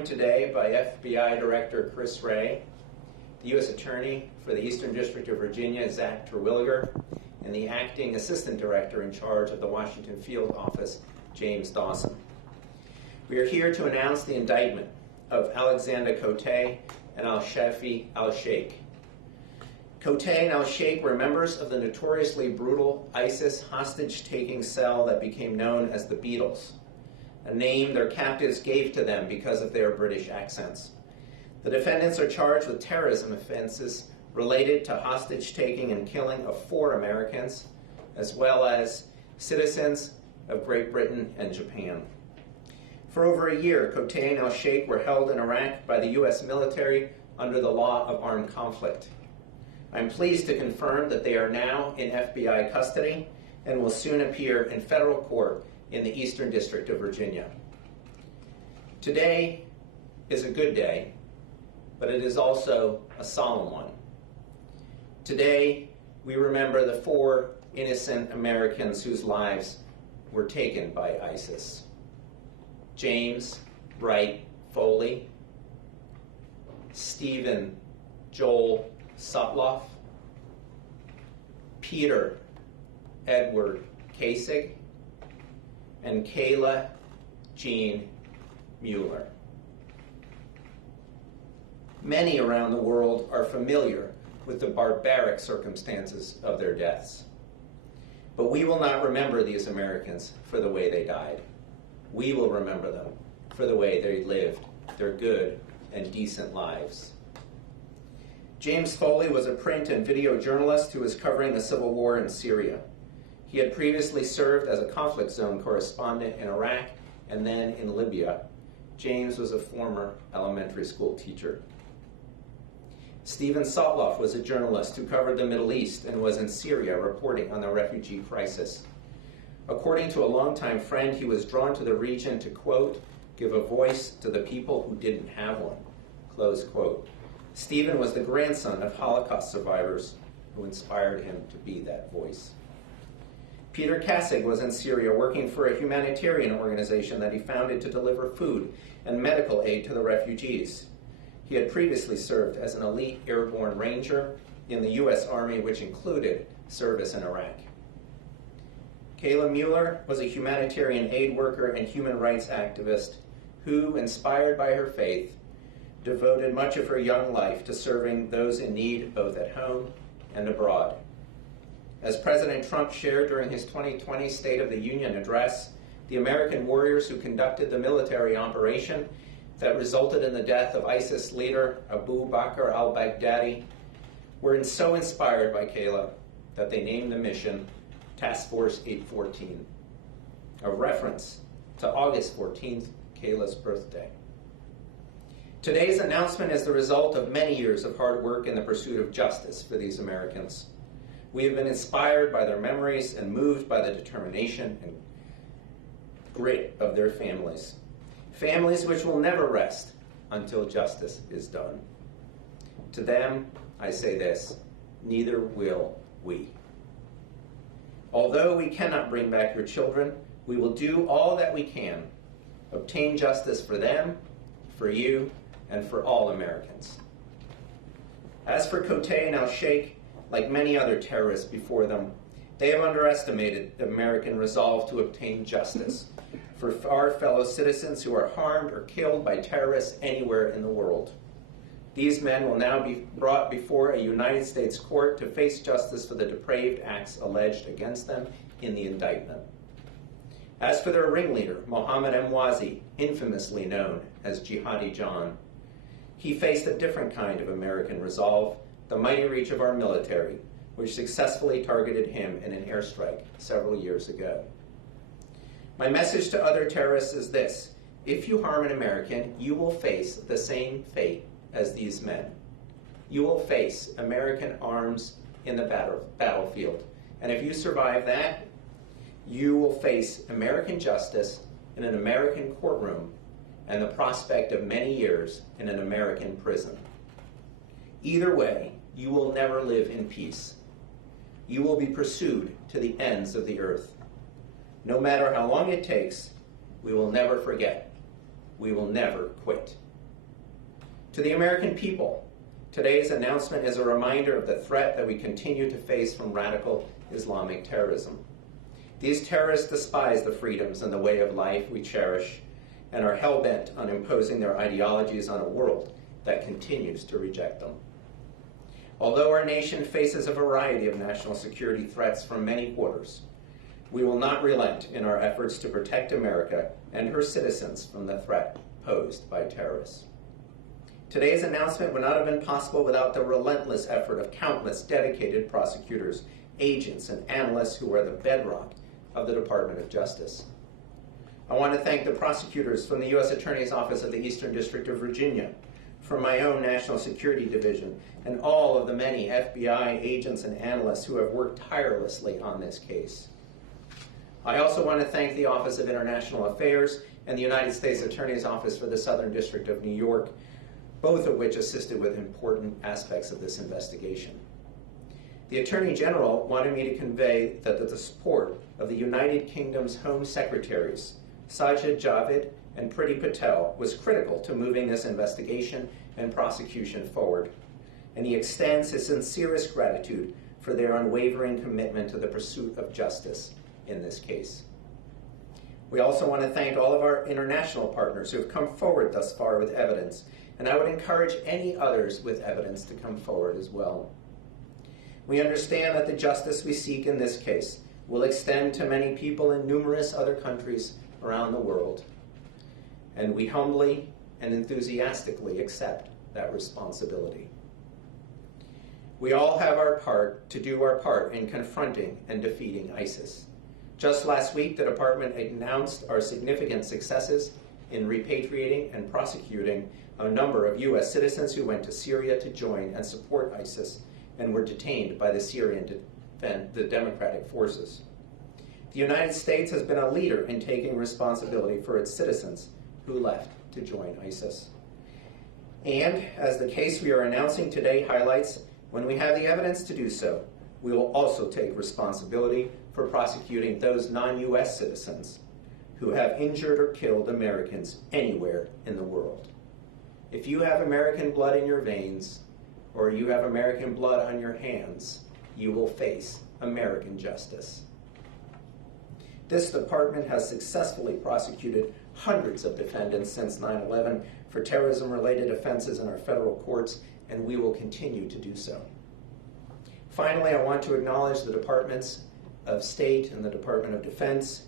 joined today by FBI Director Chris Wray, the U.S. Attorney for the Eastern District of Virginia, Zach Terwilliger, and the Acting Assistant Director in charge of the Washington Field Office, James Dawson. We are here to announce the indictment of Alexander Cote and Al-Shafi al-Sheikh. Cote and al-Sheikh were members of the notoriously brutal ISIS hostage-taking cell that became known as the Beatles, a name their captives gave to them because of their British accents. The defendants are charged with terrorism offenses related to hostage-taking and killing of 4 Americans, as well as citizens of Great Britain and Japan. For over a year, Cote and al-Sheikh were held in Iraq by the U.S. military under the law of armed conflict. I'm pleased to confirm that they are now in FBI custody and will soon appear in federal court in the Eastern District of Virginia. Today is a good day, but it is also a solemn one. Today, we remember the 4 innocent Americans whose lives were taken by ISIS. James Wright Foley, Stephen Joel Sutloff, Peter Edward Kasich, and Kayla Jean Mueller. Many around the world are familiar with the barbaric circumstances of their deaths. But we will not remember these Americans for the way they died. We will remember them for the way they lived their good and decent lives. James Foley was a print and video journalist who was covering the civil war in Syria. He had previously served as a conflict zone correspondent in Iraq and then in Libya. James was a former elementary school teacher. Stephen Sutloff was a journalist who covered the Middle East and was in Syria reporting on the refugee crisis. According to a longtime friend, he was drawn to the region to, quote, give a voice to the people who didn't have one, close quote. Stephen was the grandson of Holocaust survivors who inspired him to be that voice. Peter Kasich was in Syria working for a humanitarian organization that he founded to deliver food and medical aid to the refugees. He had previously served as an elite airborne ranger in the U.S. Army, which included service in Iraq. Kayla Mueller was a humanitarian aid worker and human rights activist who, inspired by her faith, devoted much of her young life to serving those in need both at home and abroad. As President Trump shared during his 2020 State of the Union address, the American warriors who conducted the military operation that resulted in the death of ISIS leader Abu Bakr al-Baghdadi were so inspired by Kayla that they named the mission Task Force 814, a reference to August 14th, Kayla's birthday. Today's announcement is the result of many years of hard work in the pursuit of justice for these Americans. We have been inspired by their memories and moved by the determination and grit of their families. Families which will never rest until justice is done. To them, I say this, neither will we. Although we cannot bring back your children, we will do all that we can, obtain justice for them, for you, and for all Americans. As for Cote and al-Sheikh, like many other terrorists before them, they have underestimated the American resolve to obtain justice for our fellow citizens who are harmed or killed by terrorists anywhere in the world. These men will now be brought before a United States court to face justice for the depraved acts alleged against them in the indictment. As for their ringleader, Mohammed Emwazi, infamously known as Jihadi John, he faced a different kind of American resolve, the mighty reach of our military, which successfully targeted him in an airstrike several years ago. My message to other terrorists is this: if you harm an American, you will face the same fate as these men. You will face American arms in the battlefield. And if you survive that, you will face American justice in an American courtroom and the prospect of many years in an American prison. Either way, you will never live in peace. You will be pursued to the ends of the earth. No matter how long it takes, we will never forget. We will never quit. To the American people, today's announcement is a reminder of the threat that we continue to face from radical Islamic terrorism. These terrorists despise the freedoms and the way of life we cherish and are hell-bent on imposing their ideologies on a world that continues to reject them. Although our nation faces a variety of national security threats from many quarters, we will not relent in our efforts to protect America and her citizens from the threat posed by terrorists. Today's announcement would not have been possible without the relentless effort of countless dedicated prosecutors, agents, and analysts who are the bedrock of the Department of Justice. I want to thank the prosecutors from the U.S. Attorney's Office of the Eastern District of Virginia, from my own National Security Division, and all of the many FBI agents and analysts who have worked tirelessly on this case. I also want to thank the Office of International Affairs and the United States Attorney's Office for the Southern District of New York, both of which assisted with important aspects of this investigation. The Attorney General wanted me to convey that the support of the United Kingdom's Home Secretaries, Sajid Javid and Priti Patel, was critical to moving this investigation and prosecution forward, and he extends his sincerest gratitude for their unwavering commitment to the pursuit of justice in this case. We also want to thank all of our international partners who have come forward thus far with evidence, and I would encourage any others with evidence to come forward as well. We understand that the justice we seek in this case will extend to many people in numerous other countries around the world, and we humbly and enthusiastically accept that responsibility. We all have our part to do our part in confronting and defeating ISIS. Just last week, the department announced our significant successes in repatriating and prosecuting a number of U.S. citizens who went to Syria to join and support ISIS and were detained by the Syrian democratic forces. The United States has been a leader in taking responsibility for its citizens who left to join ISIS. And, as the case we are announcing today highlights, when we have the evidence to do so, we will also take responsibility for prosecuting those non-U.S. citizens who have injured or killed Americans anywhere in the world. If you have American blood in your veins, or you have American blood on your hands, you will face American justice. This department has successfully prosecuted hundreds of defendants since 9/11 for terrorism-related offenses in our federal courts, and we will continue to do so. Finally, I want to acknowledge the Departments of State and the Department of Defense.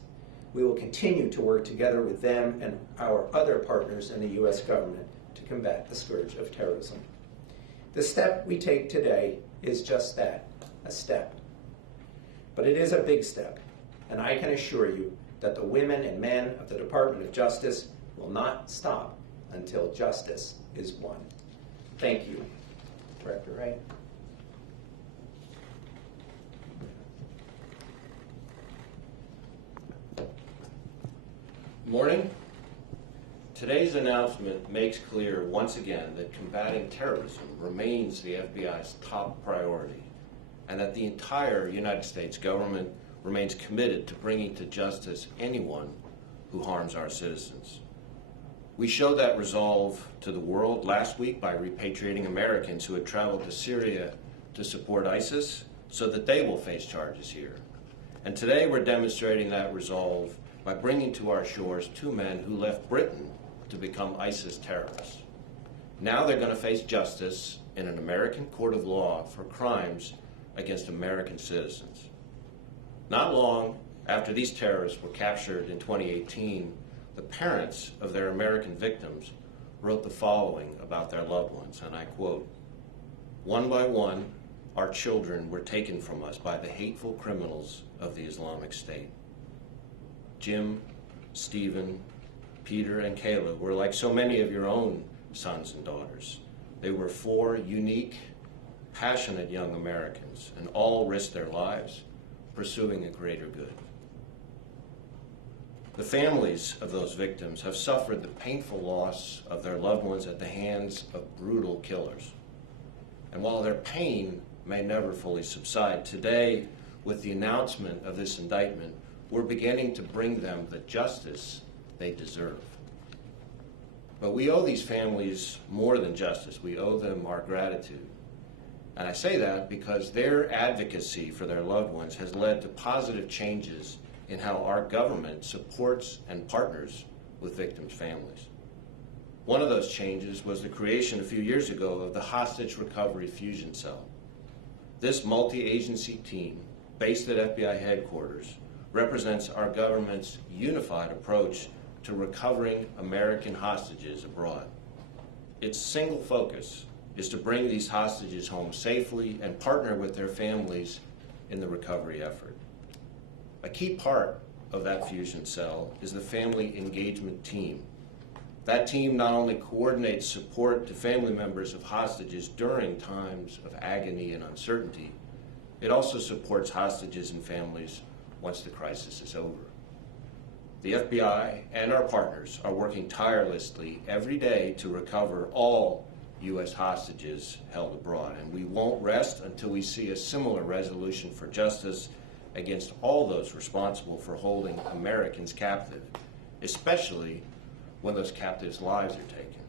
We will continue to work together with them and our other partners in the U.S. government to combat the scourge of terrorism. The step we take today is just that, a step. But it is a big step, and I can assure you that the women and men of the Department of Justice will not stop until justice is won. Thank you. Director Wright. Morning. Today's announcement makes clear once again that combating terrorism remains the FBI's top priority, and that the entire United States government remains committed to bringing to justice anyone who harms our citizens. We showed that resolve to the world last week by repatriating Americans who had traveled to Syria to support ISIS so that they will face charges here. And today we're demonstrating that resolve by bringing to our shores two men who left Britain to become ISIS terrorists. Now they're going to face justice in an American court of law for crimes against American citizens. Not long after these terrorists were captured in 2018, the parents of their American victims wrote the following about their loved ones, and I quote, "One by one, our children were taken from us by the hateful criminals of the Islamic State. Jim, Stephen, Peter, and Kayla were like so many of your own sons and daughters. They were four unique, passionate young Americans, and all risked their lives pursuing a greater good. The families of those victims have suffered the painful loss of their loved ones at the hands of brutal killers. And while their pain may never fully subside, today, with the announcement of this indictment, we're beginning to bring them the justice they deserve. But we owe these families more than justice. We owe them our gratitude. And I say that because their advocacy for their loved ones has led to positive changes in how our government supports and partners with victims' families. One of those changes was the creation a few years ago of the Hostage Recovery Fusion Cell. This multi-agency team, based at FBI headquarters, represents our government's unified approach to recovering American hostages abroad. Its single focus is to bring these hostages home safely and partner with their families in the recovery effort. A key part of that fusion cell is the family engagement team. That team not only coordinates support to family members of hostages during times of agony and uncertainty, it also supports hostages and families once the crisis is over. The FBI and our partners are working tirelessly every day to recover all U.S. hostages held abroad, and we won't rest until we see a similar resolution for justice against all those responsible for holding Americans captive, especially when those captives' lives are taken.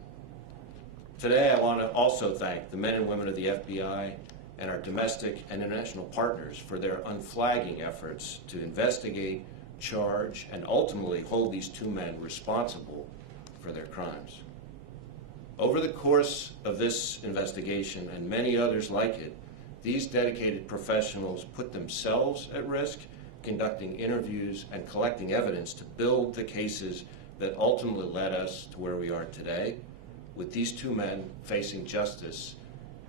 Today, I want to also thank the men and women of the FBI and our domestic and international partners for their unflagging efforts to investigate, charge, and ultimately hold these two men responsible for their crimes. Over the course of this investigation and many others like it, these dedicated professionals put themselves at risk, conducting interviews and collecting evidence to build the cases that ultimately led us to where we are today, with these two men facing justice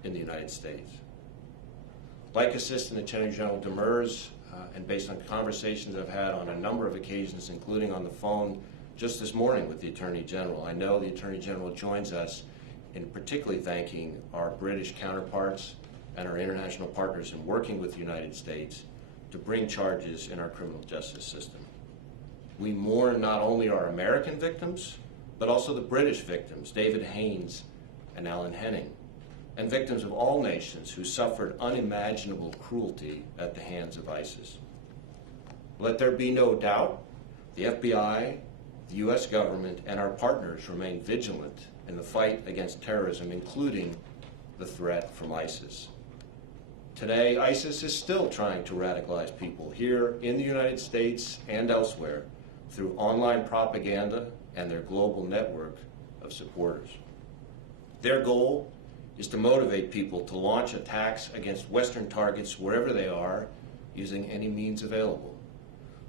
in the United States. Like Assistant Attorney General Demers, and based on conversations I've had on a number of occasions, including on the phone just this morning with the Attorney General, I know the Attorney General joins us in particularly thanking our British counterparts and our international partners in working with the United States to bring charges in our criminal justice system. We mourn not only our American victims, but also the British victims, David Haynes and Alan Henning, and victims of all nations who suffered unimaginable cruelty at the hands of ISIS. Let there be no doubt, the FBI, the U.S. government, and our partners remain vigilant in the fight against terrorism, including the threat from ISIS. Today, ISIS is still trying to radicalize people here in the United States and elsewhere through online propaganda and their global network of supporters. Their goal is to motivate people to launch attacks against Western targets wherever they are, using any means available.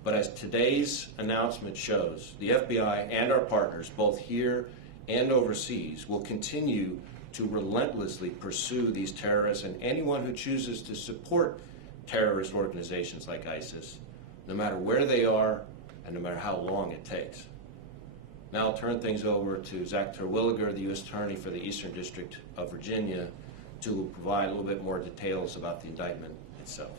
But as today's announcement shows, the FBI and our partners, both here and overseas, will continue to relentlessly pursue these terrorists and anyone who chooses to support terrorist organizations like ISIS, no matter where they are and no matter how long it takes. Now I'll turn things over to Zach Terwilliger, the U.S. Attorney for the Eastern District of Virginia, to provide a little bit more details about the indictment itself.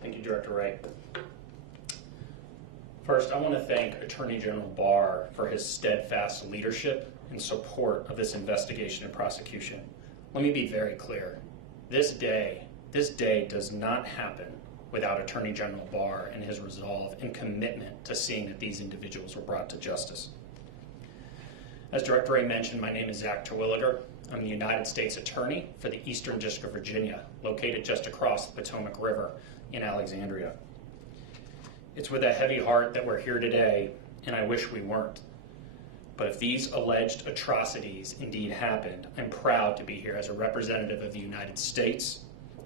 Thank you, Director Wright. First, I want to thank Attorney General Barr for his steadfast leadership and support of this investigation and prosecution. Let me be very clear. This day does not happen without Attorney General Barr and his resolve and commitment to seeing that these individuals were brought to justice. As Director Wright mentioned, my name is Zach Terwilliger. I'm the United States Attorney for the Eastern District of Virginia, located just across the Potomac River in Alexandria. It's with a heavy heart that we're here today, and I wish we weren't. But if these alleged atrocities indeed happened, I'm proud to be here as a representative of the United States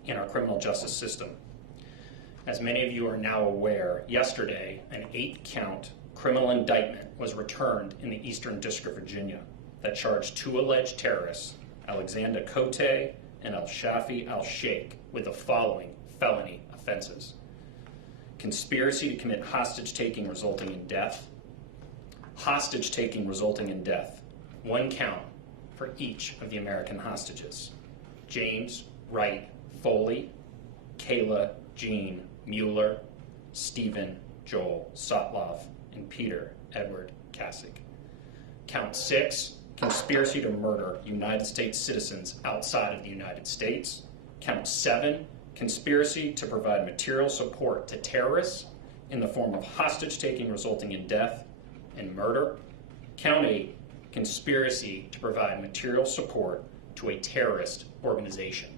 in our criminal justice system. As many of you are now aware, yesterday an 8-count criminal indictment was returned in the Eastern District of Virginia that charged 2 alleged terrorists, Alexander Cote and Al-Shafi Al-Sheikh, with the following felony offenses: conspiracy to commit hostage-taking resulting in death, hostage-taking resulting in death, 1 count for each of the American hostages: James Wright Foley, Kayla Jean Mueller, Stephen Joel Sotlov, and Peter Edward Kasich. Count 6, conspiracy to murder United States citizens outside of the United States. Count 7, conspiracy to provide material support to terrorists in the form of hostage-taking resulting in death and murder. Count 8, conspiracy to provide material support to a terrorist organization.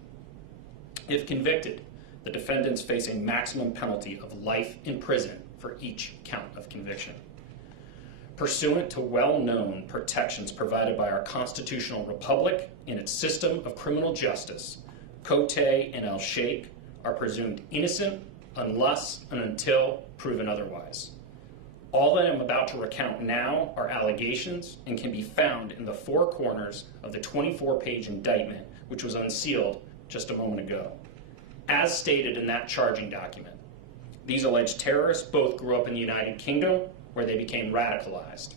If convicted, the defendants face a maximum penalty of life in prison for each count of conviction. Pursuant to well-known protections provided by our constitutional republic and its system of criminal justice, Cote and El Sheikh are presumed innocent unless and until proven otherwise. All that I'm about to recount now are allegations and can be found in the four corners of the 24-page indictment, which was unsealed just a moment ago. As stated in that charging document, these alleged terrorists both grew up in the United Kingdom, where they became radicalized.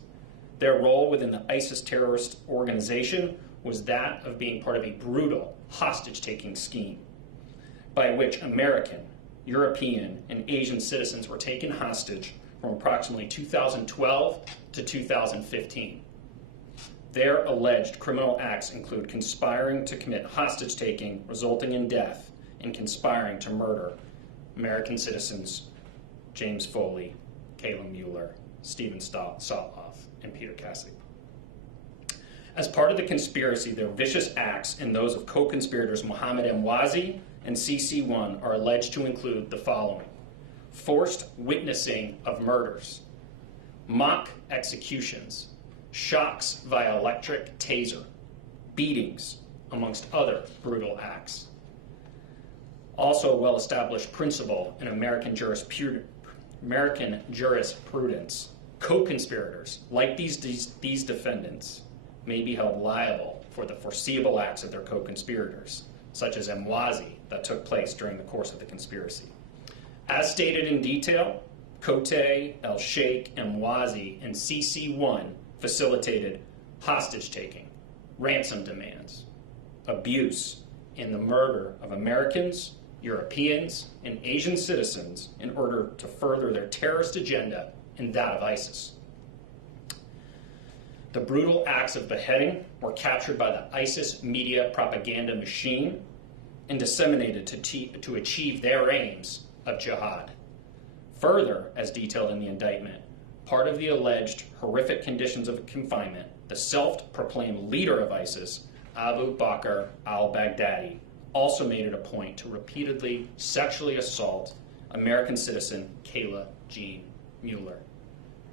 Their role within the ISIS terrorist organization was that of being part of a brutal hostage-taking scheme by which American, European, and Asian citizens were taken hostage from approximately 2012 to 2015. Their alleged criminal acts include conspiring to commit hostage-taking resulting in death and conspiring to murder American citizens James Foley, Kayla Mueller, Stephen Sotloff, and Peter Cassidy. As part of the conspiracy, their vicious acts and those of co-conspirators Mohammed Mwazi and CC1 are alleged to include the following: forced witnessing of murders, mock executions, shocks via electric taser, beatings, amongst other brutal acts. Also a well-established principle in American jurisprudence, co-conspirators, like these defendants, may be held liable for the foreseeable acts of their co-conspirators, such as Mwazi, that took place during the course of the conspiracy. As stated in detail, Cote, El Sheikh, Mwazi, and CC1 facilitated hostage-taking, ransom demands, abuse, and the murder of Americans, Europeans, and Asian citizens in order to further their terrorist agenda and that of ISIS. The brutal acts of beheading were captured by the ISIS media propaganda machine and disseminated to achieve their aims of jihad. Further, as detailed in the indictment, part of the alleged horrific conditions of confinement, the self-proclaimed leader of ISIS, Abu Bakr al-Baghdadi, also made it a point to repeatedly sexually assault American citizen Kayla Jean Mueller.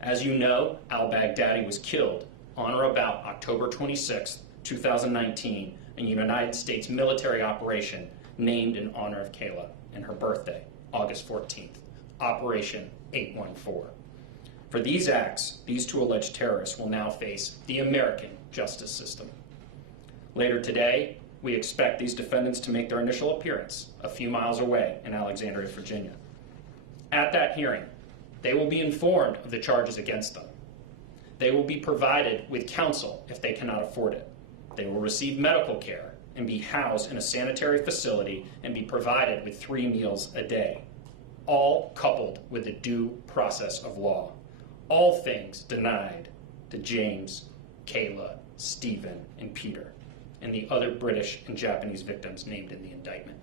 As you know, al-Baghdadi was killed on or about October 26, 2019, in a United States military operation named in honor of Kayla and her birthday, August 14th, Operation 814. For these acts, these two alleged terrorists will now face the American justice system. Later today, we expect these defendants to make their initial appearance a few miles away in Alexandria, Virginia. At that hearing, they will be informed of the charges against them. They will be provided with counsel if they cannot afford it. They will receive medical care and be housed in a sanitary facility and be provided with 3 meals a day, all coupled with the due process of law. All things denied to James, Kayla, Stephen, and Peter, and the other British and Japanese victims named in the indictment.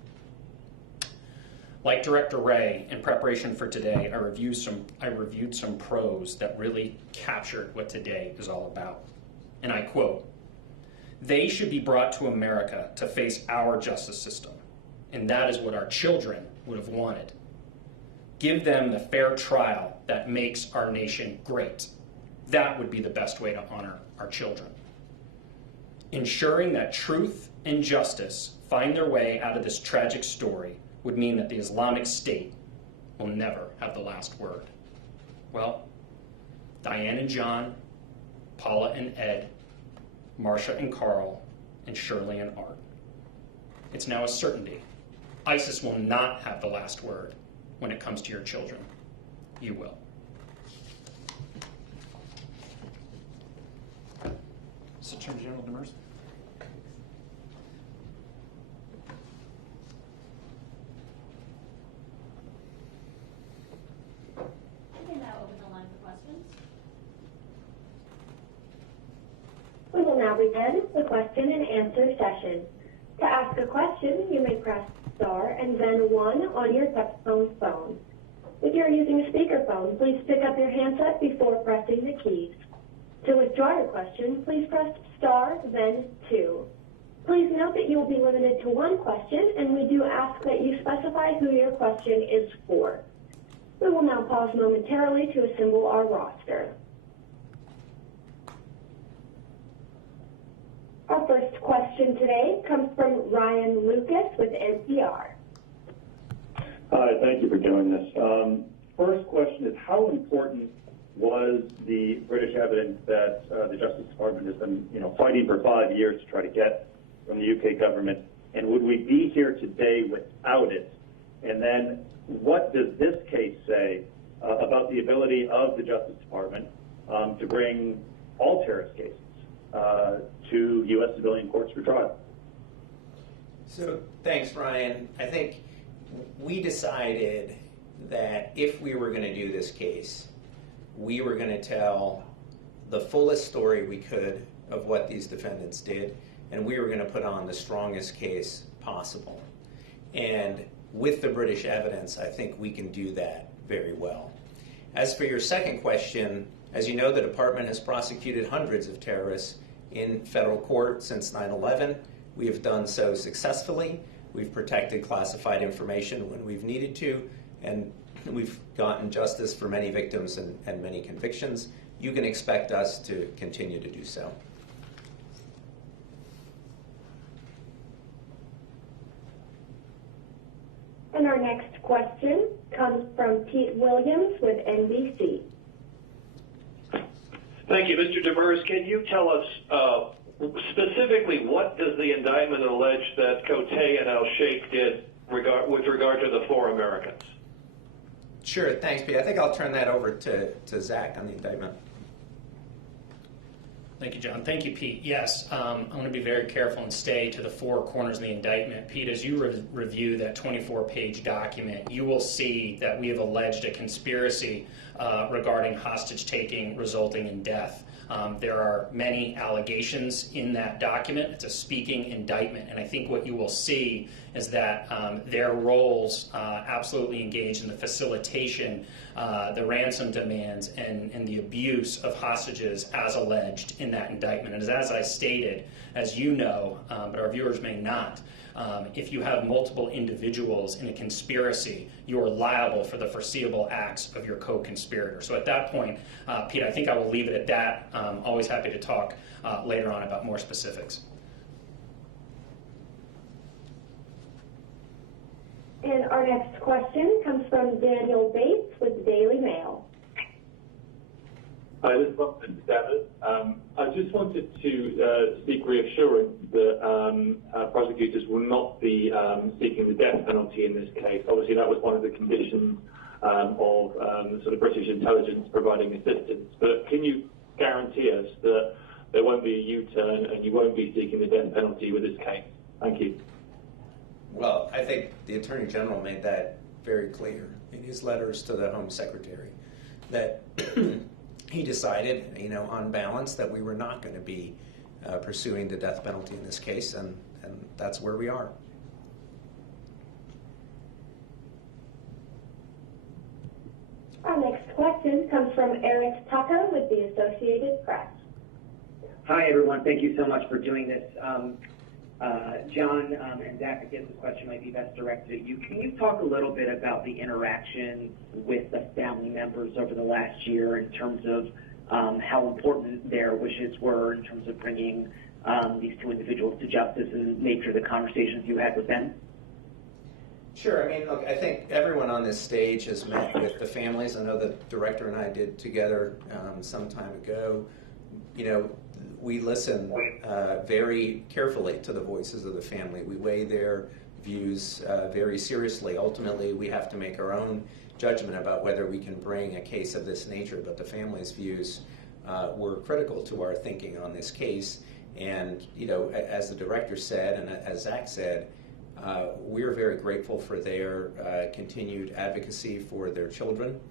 Like Director Wray, in preparation for today, I reviewed some prose that really captured what today is all about. And I quote, "They should be brought to America to face our justice system, and that is what our children would have wanted. Give them the fair trial that makes our nation great. That would be the best way to honor our children. Ensuring that truth and justice find their way out of this tragic story would mean that the Islamic State will never have the last word." Well, Diane and John, Paula and Ed, Marcia and Carl, and Shirley and Art. It's now a certainty. ISIS will not have the last word when it comes to your children. You will. Attorney General Demers. I can now open the line for questions. We will now begin the question and answer session. To ask a question, you may press star and then 1 on your touch-tone phone. If you're using a speakerphone, please pick up your handset before pressing the keys. To withdraw your question, please press star, then 2. Please note that you will be limited to one question, and we do ask that you specify who your question is for. We will now pause momentarily to assemble our roster. Our first question today comes from Ryan Lucas with NPR. Hi, thank you for doing this. First question is, how important was the British evidence that the Justice Department has been, fighting for 5 years to try to get from the UK government, and would we be here today without it? And then, what does this case say about the ability of the Justice Department to bring all terrorist cases to U.S. civilian courts for trial? So, thanks, Ryan. I think we decided that if we were going to do this case, we were going to tell the fullest story we could of what these defendants did, and we were going to put on the strongest case possible. And with the British evidence, I think we can do that very well. As for your second question, as you know, the department has prosecuted hundreds of terrorists in federal court since 9/11. We have done so successfully. We've protected classified information when we've needed to, and we've gotten justice for many victims and many convictions. You can expect us to continue to do so. And our next question comes from Pete Williams with NBC. Thank you. Mr. Demers, can you tell us specifically what does the indictment allege that Cote and al-Sheikh did with regard to the 4 Americans? Sure, thanks, Pete. I think I'll turn that over to Zach on the indictment. Thank you, John. Thank you, Pete. Yes, I'm going to be very careful and stay to the 4 corners of the indictment. Pete, as you review that 24-page document, you will see that we have alleged a conspiracy regarding hostage-taking resulting in death. There are many allegations in that document. It's a speaking indictment, and I think what you will see is that their roles absolutely engage in the facilitation, the ransom demands, and the abuse of hostages as alleged in that indictment. And as I stated, as you know, but our viewers may not, if you have multiple individuals in a conspiracy, you are liable for the foreseeable acts of your co-conspirator. So at that point, Pete, I think I will leave it at that. Always happy to talk later on about more specifics. And our next question comes from Daniel Bates with the Daily Mail. Hi, this is Austin David. I just wanted to seek reassurance that prosecutors will not be seeking the death penalty in this case. Obviously, that was one of the conditions of sort of British intelligence providing assistance. But can you guarantee us that there won't be a U-turn and you won't be seeking the death penalty with this case? Thank you. Well, I think the Attorney General made that very clear in his letters to the Home Secretary, that he decided, on balance, that we were not going to be pursuing the death penalty in this case, and that's where we are. Our next question comes from Eric Tucker with the Associated Press. Hi, everyone. Thank you so much for doing this. John and Zach, I guess this question might be best directed at you. Can you talk a little bit about the interaction with the family members over the last year in terms of how important their wishes were in terms of bringing these 2 individuals to justice and the nature of the conversations you had with them? Sure. Look, I think everyone on this stage has met with the families. I know the director and I did together some time ago. We listen very carefully to the voices of the family. We weigh their views very seriously. Ultimately, we have to make our own judgment about whether we can bring a case of this nature, but the family's views were critical to our thinking on this case. And, as the director said, and as Zach said, we're very grateful for their continued advocacy for their children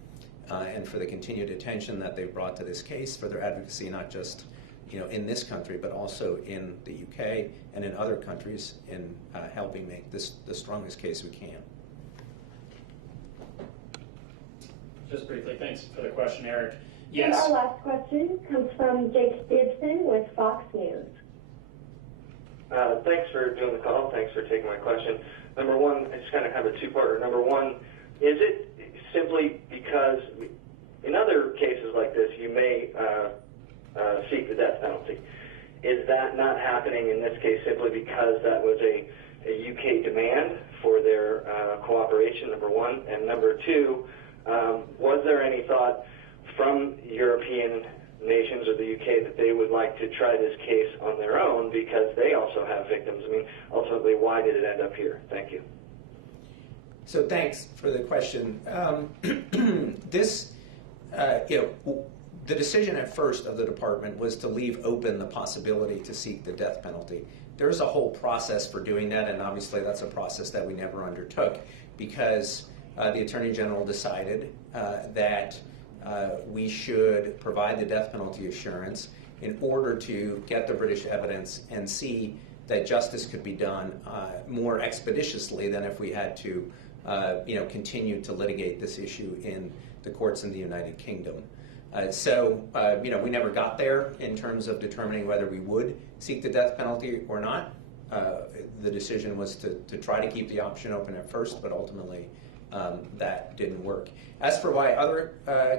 and for the continued attention that they've brought to this case, for their advocacy not just in this country, but also in the UK and in other countries in helping make this the strongest case we can. Just briefly, thanks for the question, Eric. And Yes. our last question comes from Jake Gibson with Fox News. Thanks for doing the call. Thanks for taking my question. Number one, I just kind of have a two-parter. Number one, is it simply because in other cases like this, you may seek the death penalty? Is that not happening in this case simply because that was a UK demand for their cooperation, number one? And number two, was there any thought from European nations or the UK that they would like to try this case on their own because they also have victims? I mean, ultimately, why did it end up here? Thank you. So thanks for the question. The decision at first of the department was to leave open the possibility to seek the death penalty. There's a whole process for doing that, and obviously that's a process that we never undertook because the Attorney General decided that we should provide the death penalty assurance in order to get the British evidence and see that justice could be done more expeditiously than if we had to continue to litigate this issue in the courts in the United Kingdom. We never got there in terms of determining whether we would seek the death penalty or not. The decision was to try to keep the option open at first, but ultimately that didn't work. As for why other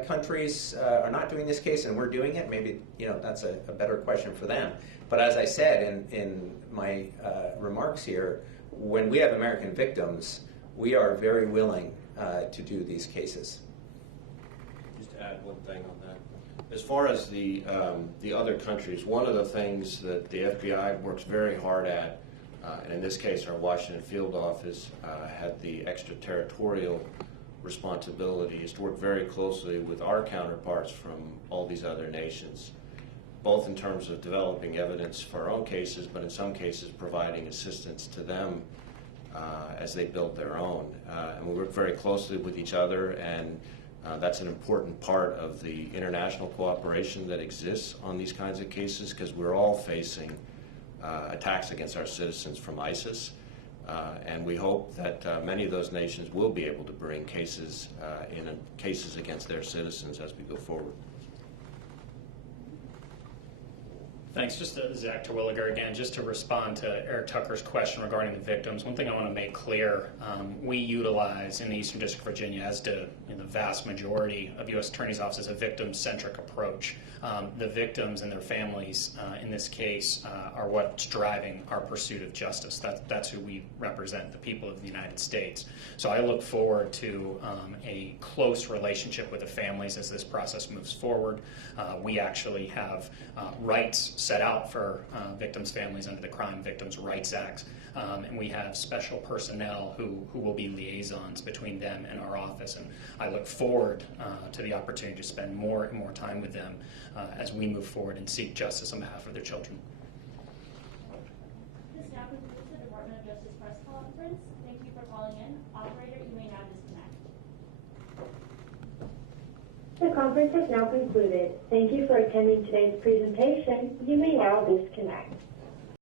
countries are not doing this case and we're doing it, maybe that's a better question for them. But as I said in my remarks here, when we have American victims, we are very willing to do these cases. Just to add one thing on that. As far as the other countries, one of the things that the FBI works very hard at, and in this case our Washington field office had the extraterritorial responsibility, is to work very closely with our counterparts from all these other nations, both in terms of developing evidence for our own cases, but in some cases providing assistance to them as they build their own. And we work very closely with each other, and that's an important part of the international cooperation that exists on these kinds of cases, because we're all facing attacks against our citizens from ISIS. And we hope that many of those nations will be able to bring cases against their citizens as we go forward. Thanks. Just Zach Terwilliger again, just to respond to Eric Tucker's question regarding the victims. One thing I want to make clear, we utilize in the Eastern District of Virginia, as do the vast majority of U.S. Attorney's offices, a victim-centric approach. The victims and their families in this case are what's driving our pursuit of justice. That's who we represent, the people of the United States. So I look forward to a close relationship with the families as this process moves forward. We actually have rights set out for victims' families under the Crime Victims' Rights Act, and we have special personnel who will be liaisons between them and our office. And I look forward to the opportunity to spend more and more time with them as we move forward and seek justice on behalf of their children. This now concludes the Department of Justice press conference. Thank you for calling in. Operator, you may now disconnect. The conference has now concluded. Thank you for attending today's presentation. You may now disconnect.